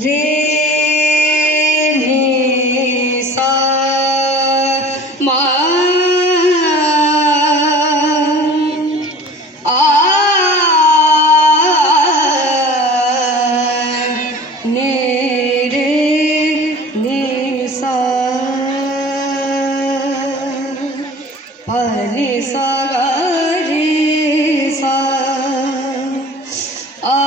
রে নি সা মা আ নে রে নি সা পা নি সা গা রে সা আ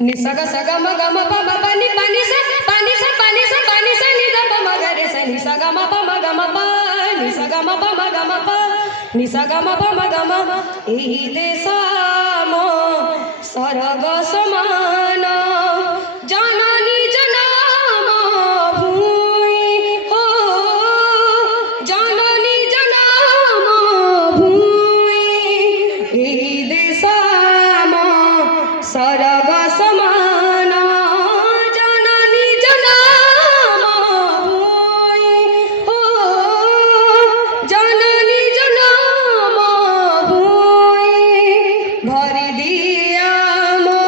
ni saga saga ma ga ma pa ma pa ni pa ni sa pa ni sa pa ni sa pa ni sa ni da pa ma ga re sa ni sa ga ma pa ma ga ma pa ni sa ga ma pa ma ga ma pa ni sa ga ma pa ma ga ma ei desa mo saraga samana janani janama bhui ho janani janama bhui ei desa mo saraga samana janani janama bhui ho janani janama bhui bhari diya mo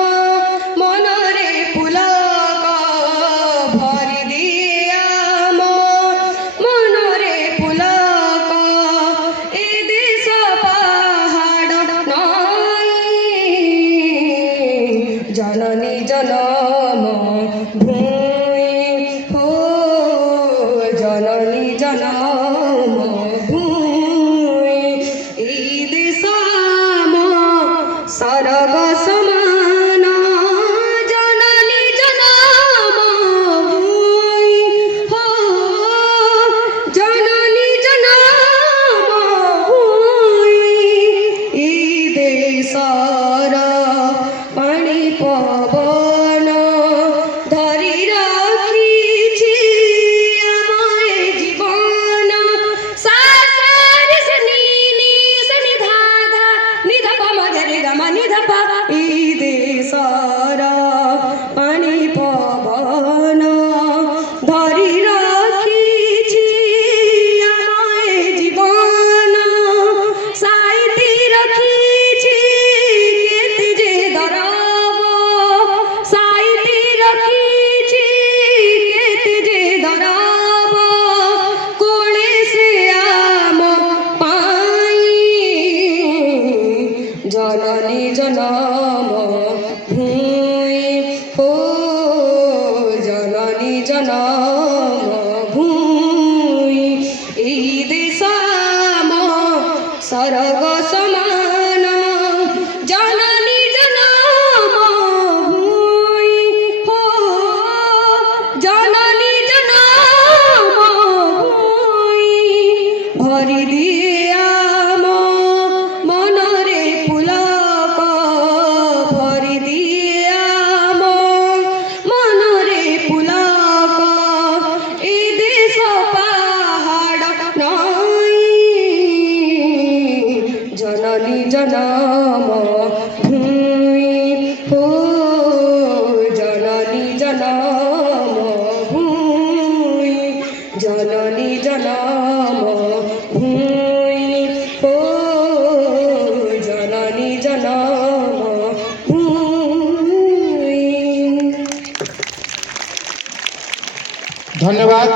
monare pulaka bhari diya mo monare pulaka e desa pahad nai janani janama bhui ho janani janama bhui ei desa mo saraga samana janani janama bhui ho janani janama bhui ei desara পানি পবন ধরি রাখিছি আমায় জীবন সা সা রে সা নি নি সা নি ধা ধা নি ধা পা মা রে গা মা নি ধা পা এই দেশরা পানি পবন ধরি রাখিছি আমায় জীবন সাইতি রাখিছি কেতে যে ধরাব সাইতি রাখিছি কেতে যে ধরাব কোলে সে আম পাই জননী জনম ভূই হো জননী জনম ভূই এই দেশাম সরগ সমান জননী জনম ভূই হো জননী জনম ভূই ভরি দিয়া মো মনরে পুলক ভরি দিয়া মো মনরে পুলক এ দেশ পাহাড় নাই জননী জনম ভূই হো জননী জনম ভূই জননী জনম ভূই হো জননী জনম ভূই। ধন্যবাদ।